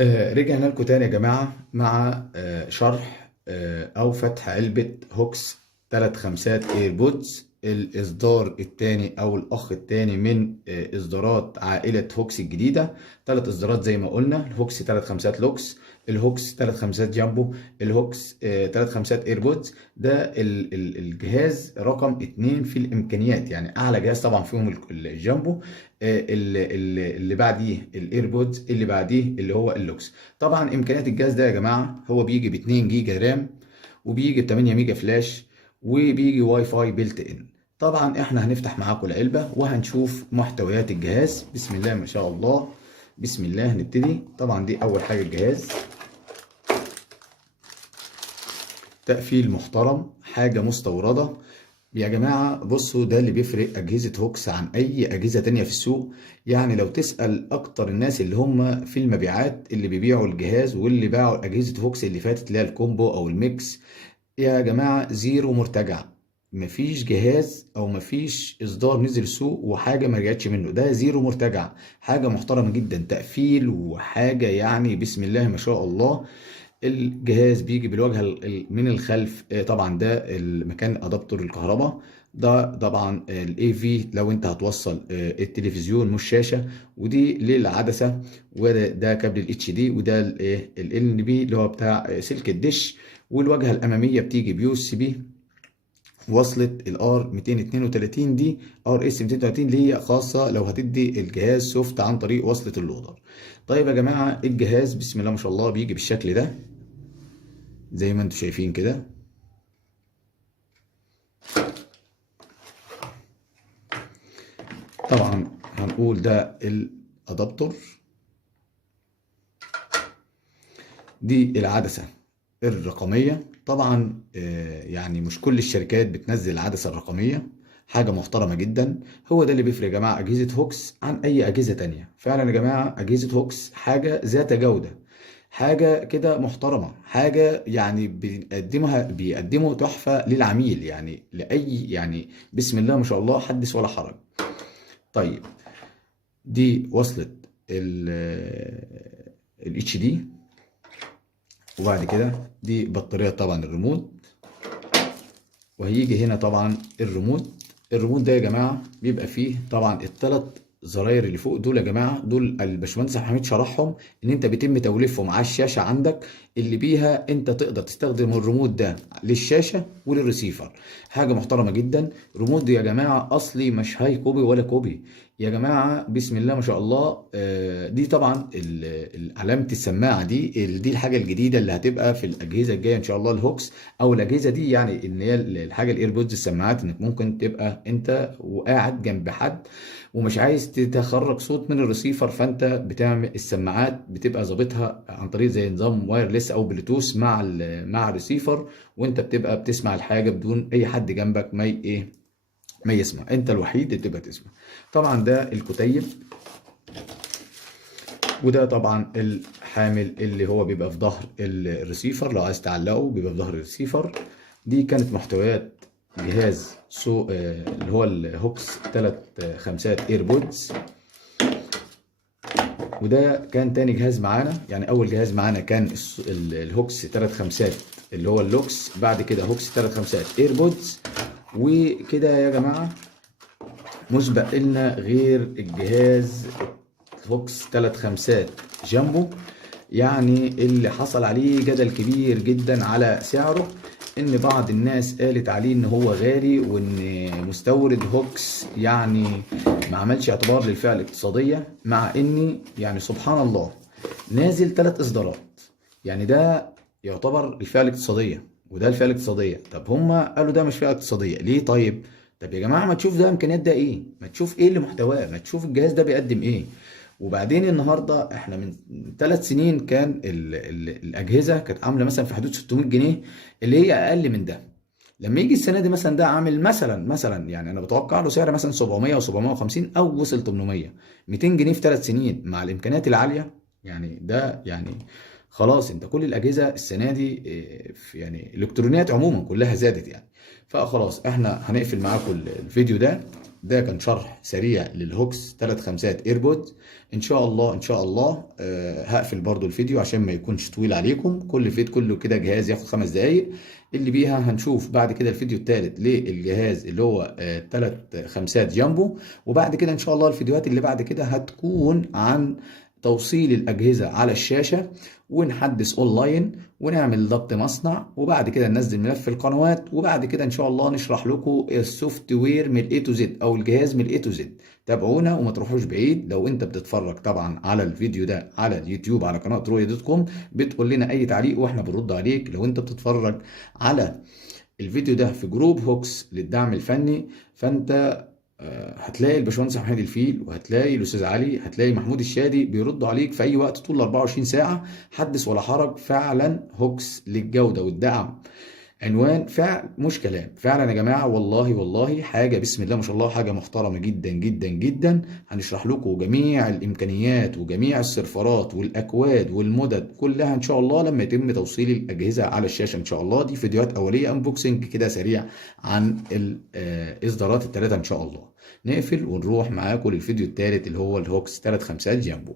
رجعنا لكم تاني يا جماعة مع شرح أو فتح علبة هوكس 3 خمسات ايربودز الإصدار التاني أو الأخ التاني من إصدارات عائلة هوكس الجديدة. 3 إصدارات زي ما قلنا: الهوكس 3 خمسات لوكس، الهوكس 3 خمسات جامبو، الهوكس 3 خمسات ايربودز. ده الجهاز رقم 2 في الإمكانيات، يعني أعلى جهاز طبعا فيهم الجامبو. اللي بعديه الايربودز، اللي بعديه اللي هو اللوكس. طبعا امكانيات الجهاز ده يا جماعه هو بيجي ب 2 جيجا رام، وبيجي ب 8 ميجا فلاش، وبيجي واي فاي بيلت ان. طبعا احنا هنفتح معاكم العلبه وهنشوف محتويات الجهاز. بسم الله ما شاء الله، بسم الله هنبتدي. طبعا دي اول حاجه الجهاز، تقفيل محترم، حاجه مستورده. يا جماعة بصوا، ده اللي بيفرق أجهزة هوكس عن أي أجهزة تانية في السوق. يعني لو تسأل أكتر الناس اللي هم في المبيعات اللي بيبيعوا الجهاز واللي باعوا أجهزة هوكس اللي فاتت اللي هي الكومبو أو الميكس، يا جماعة زيرو مرتجع. مفيش جهاز أو مفيش إصدار نزل السوق وحاجة ما رجعتش منه، ده زيرو مرتجع. حاجة محترمة جدا، تقفيل وحاجة يعني بسم الله ما شاء الله. الجهاز بيجي بالواجهه من الخلف. طبعا ده المكان ادابتور الكهرباء. ده طبعا الاي في لو انت هتوصل التلفزيون مش شاشه، ودي للعدسه. وده كابل الاتش دي، وده ال ان بي اللي هو بتاع سلك الدش. والواجهه الاماميه بتيجي بيو اس بي. وصلة الار 232 دي ار اس 230 اللي هي خاصة لو هتدي الجهاز سوفت عن طريق وصلة اللودر. طيب يا جماعة، الجهاز بسم الله ما شاء الله بيجي بالشكل ده زي ما انتم شايفين كده. طبعا هنقول ده الادابتور، دي العدسة الرقمية. طبعا يعني مش كل الشركات بتنزل العدسة الرقمية، حاجة محترمة جدا. هو ده اللي بيفرق يا جماعة أجهزة هوكس عن أي أجهزة تانية. فعلا يا جماعة أجهزة هوكس حاجة ذات جودة، حاجة كده محترمة، حاجة يعني بيقدموا تحفة للعميل، يعني لأي يعني بسم الله ما شاء الله حدث ولا حرج. طيب دي وصلت ال اتش دي. وبعد كده دي بطارية طبعا الريموت. وهيجي هنا طبعا الريموت ده يا جماعة بيبقى فيه طبعا ال3 زراير اللي فوق دول. يا جماعة دول الباشمهندس عبد الحميد شرحهم، ان انت بيتم توليفهم على الشاشة عندك، اللي بيها انت تقدر تستخدم الريموت ده للشاشة وللريسيفر. حاجة محترمة جدا. الريموت دي يا جماعة اصلي، مش هاي كوبي ولا كوبي. يا جماعة بسم الله ما شاء الله. دي طبعا علامة السماعة دي الحاجة الجديدة اللي هتبقى في الأجهزة الجاية إن شاء الله الهوكس أو الأجهزة دي. يعني إن هي الحاجة الإيربودز السماعات، إنك ممكن تبقى أنت وقاعد جنب حد ومش عايز تخرج صوت من الريسيفر، فأنت بتعمل السماعات بتبقى ظابطها عن طريق زي نظام وايرلس أو بلوتوث مع الريسيفر، وأنت بتبقى بتسمع الحاجة بدون أي حد جنبك ما يسمع، أنت الوحيد اللي تبقى تسمع. طبعا ده الكتيب، وده طبعا الحامل اللي هو بيبقى في ظهر الريسيفر، لو عايز تعلقه بيبقى في ظهر الريسيفر. دي كانت محتويات جهاز اللي هو الهوكس 3 خمسات ايربودز. وده كان تاني جهاز معانا، يعني اول جهاز معانا كان الهوكس 3 خمسات اللي هو اللوكس، بعد كده هوكس 3 خمسات ايربودز. وكده يا جماعة مش بقى لنا غير الجهاز فوكس 3 خمسات جامبو، يعني اللي حصل عليه جدل كبير جدا على سعره. ان بعض الناس قالت عليه ان هو غالي، وان مستورد هوكس يعني ما عملش اعتبار للفئة الاقتصادية، مع ان يعني سبحان الله نازل 3 اصدارات. يعني ده يعتبر الفئة الاقتصادية وده الفئة الاقتصادية. طب هما قالوا ده مش فئة اقتصادية ليه؟ طب يا جماعة ما تشوف ده امكانيات ده ايه، ما تشوف ايه اللي محتواه، ما تشوف الجهاز ده بيقدم ايه. وبعدين النهارده احنا من 3 سنين كان الاجهزه كانت عامله مثلا في حدود 600 جنيه، اللي هي اقل من ده. لما يجي السنه دي مثلا ده عامل مثلا يعني انا بتوقع له سعر مثلا 700 و750 او وصل 800. 200 جنيه في 3 سنين مع الامكانيات العاليه. يعني ده يعني خلاص انت كل الاجهزه السنه دي يعني الالكترونيات عموما كلها زادت يعني. فخلاص احنا هنقفل معاكم الفيديو ده، ده كان شرح سريع للهوكس 3 خمسات ايربودز. ان شاء الله ان شاء الله هقفل برضو الفيديو عشان ما يكونش طويل عليكم. كل فيديو كله كده جهاز ياخد 5 دقايق اللي بيها. هنشوف بعد كده الفيديو الثالث للجهاز اللي هو 3 خمسات جامبو. وبعد كده ان شاء الله الفيديوهات اللي بعد كده هتكون عن توصيل الأجهزة على الشاشة، ونحدث أونلاين، ونعمل ضبط مصنع، وبعد كده ننزل ملف القنوات، وبعد كده إن شاء الله نشرح لكم السوفت وير من A to Z أو الجهاز من A to Z. تابعونا وما تروحوش بعيد. لو أنت بتتفرج طبعا على الفيديو ده على اليوتيوب على قناة رؤية دوت كوم بتقول لنا أي تعليق وإحنا بنرد عليك. لو أنت بتتفرج على الفيديو ده في جروب هوكس للدعم الفني، فأنت هتلاقي الباشمهندس محمد الفيل، وهتلاقي الاستاذ علي، هتلاقي محمود الشادي بيردوا عليك في اي وقت طول 24 ساعه. حدث ولا حرج. فعلا هوكس للجوده والدعم عنوان فعل مش كلام. فعلا يا جماعه والله والله حاجه بسم الله ما شاء الله، حاجه محترمه جدا جدا جدا. هنشرح لكم جميع الامكانيات وجميع السيرفرات والاكواد والمدد كلها ان شاء الله لما يتم توصيل الاجهزه على الشاشه ان شاء الله. دي فيديوهات اوليه انبوكسنج كده سريع عن الاصدارات الثلاثه ان شاء الله. نقفل ونروح معاكم للفيديو الثالث اللي هو الهوكس 3 خمسات جامبو.